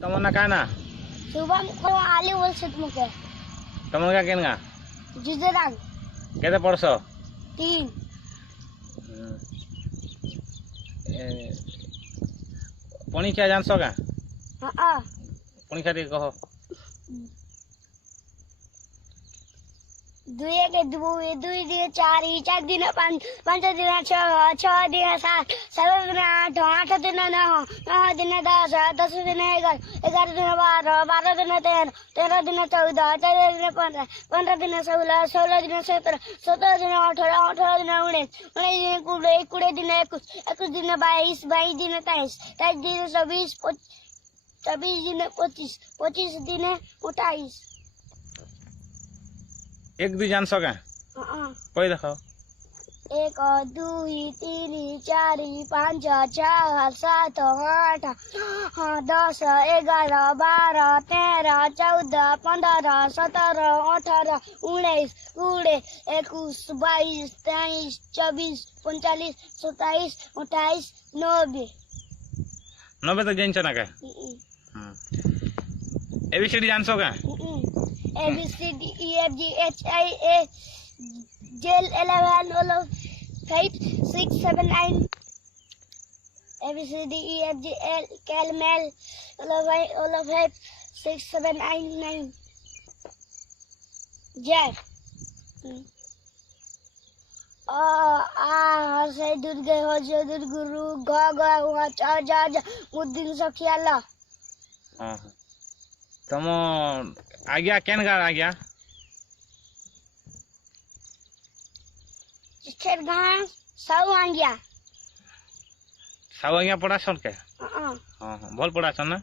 तमन ना काना शुभम को आली बोलछत मुके तमन का केनगा जुजरांग केते पड़सो 3 पणी क्या जानसो का हां पणी खाती कहो 2 के 2 दिन 4 4 दिन 5 5 दिन 6 6 दिन 7 7 दिन 8 8 दिन 9 9 दिन 10 10 दिन 11 11 दिन 12 12 दिन 13 13 दिन 14 14 दिन 15 15 दिन 16 16 दिन 17 17 दिन 18 18 दिन 19 19 दिन 20 दिन 21 21 दिन 22 22 दिन 23 23 दिन 24 24 दिन 25 25 दिन 28 एक दु जानसो का कोई देखो 1 2 3 4 5 6 7 8 10 11 12 13 14 15 17 18 19 20 21 22 23 24 45 27 28 90 90 तो जानसो ना का एबीसीडी जानसो का A B C D E F G H I A J L L M N O P 6 7 9 A B C D E F G L M N O P 6 7 9 9 J से दुर्गे हो जो दुर्गुरु ग ग हुआ च ज ज मुद्दिन सखियाला हां तमो आज्ञा केनगा आज्ञा चिचर घास सब आ गया सब आज्ञा पड़ा सन के हां हां भल पड़ा सन ना